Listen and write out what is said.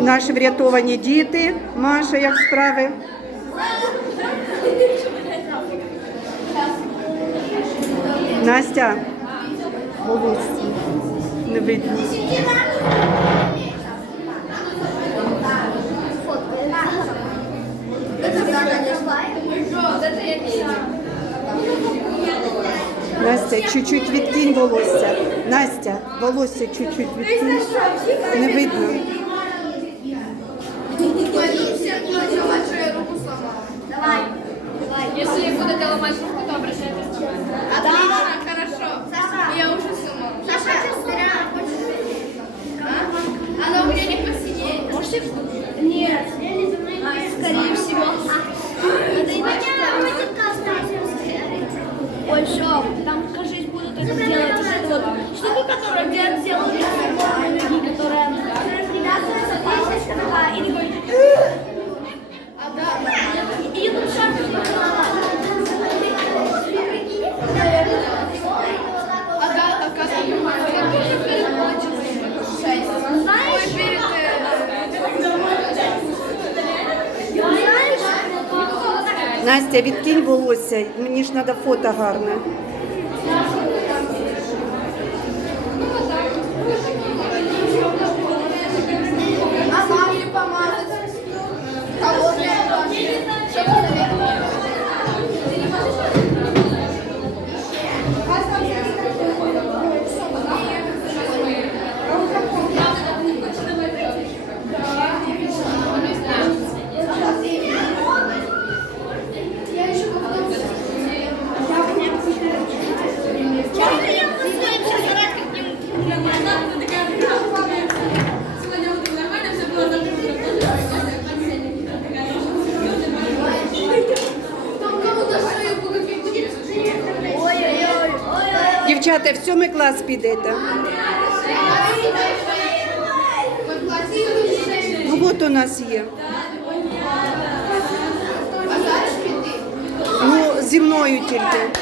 Наші врятовані діти. Маша, як справи? Настя. Не видно. Настя, чуть-чуть відкинь волосся. Настя, волосся чуть-чуть відкинь. Не видно. Ой, что, там, кажись, будут это делать. Вот это вот штука, которую дед делал для ноги, которая привязывается нога и такой... И тут шаг Ага, а как Ой, перед... Настя, відкинь волосся. Мені ж треба фото гарне. Дівчата, в сьомий клас підете. Ну от у нас є. Ну, зі мною тільки.